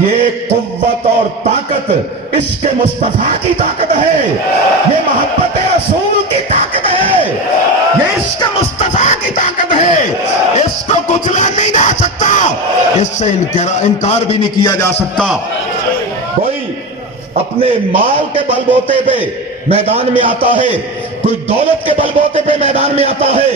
یہ قوت اور طاقت عشق مصطفیٰ کی طاقت ہے، یہ محبت رسول کی طاقت ہے، یہ عشق مصطفیٰ کی طاقت ہے، اس کو کچلا نہیں جا سکتا، اس سے انکار بھی نہیں کیا جا سکتا۔ کوئی اپنے مال کے بل بوتے پہ میدان میں آتا ہے، کوئی دولت کے بل بوتے پہ میدان میں آتا ہے،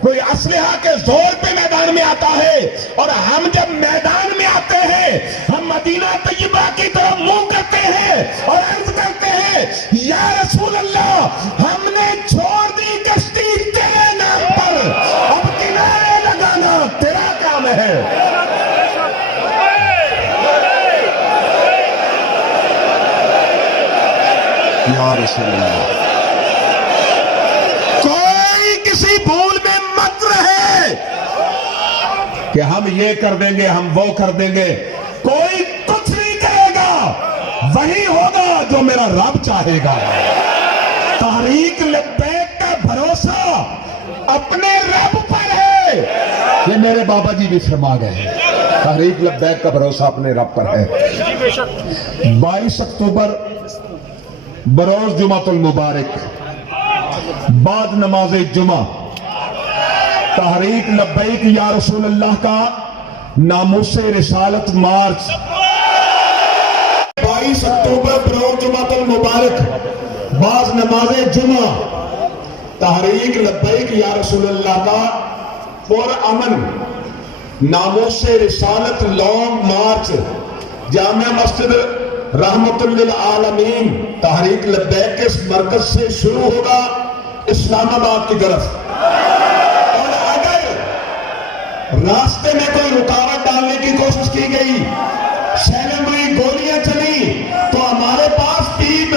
کوئی اسلحہ کے زور پہ میدان میں آتا ہے، اور ہم جب میدان میں آتے ہیں ہم مدینہ طیبہ کی طرف منہ کرتے ہیں اور عرض کرتے ہیں یا رسول اللہ ہم نے چھوڑ دی کشتی تیرے نام پر، اب کنارے لگانا تیرا کام ہے۔ یا رسول اللہ، کوئی کسی بھول میں مت رہے کہ ہم یہ کر دیں گے ہم وہ کر دیں گے، کوئی کچھ نہیں کرے گا، وہی ہوگا جو میرا رب چاہے گا۔ تحریک لبیک کا بھروسہ اپنے رب پر ہے، یہ میرے بابا جی بھی فرما گئے ہیں، تحریک لبیک کا بھروسہ اپنے رب پر ہے۔ 22 اکتوبر بروز جمعۃ المبارک بعد نماز جمعہ تحریک لبیک یا رسول اللہ کا ناموس رسالت مارچ 22 اکتوبر بروز جمعۃ المبارک بعد نماز جمعہ تحریک لبیک یا رسول اللہ کا پرامن ناموس رسالت لانگ مارچ جامع مسجد رحمت للعالمین تحریک لبیک کے مرکز سے شروع ہوگا اسلام آباد کی طرف، اور اگر راستے میں کوئی رکاوٹ ڈالنے کی کوشش کی گئی، سیلم ہوئی، گولیاں چلی، تو ہمارے پاس 3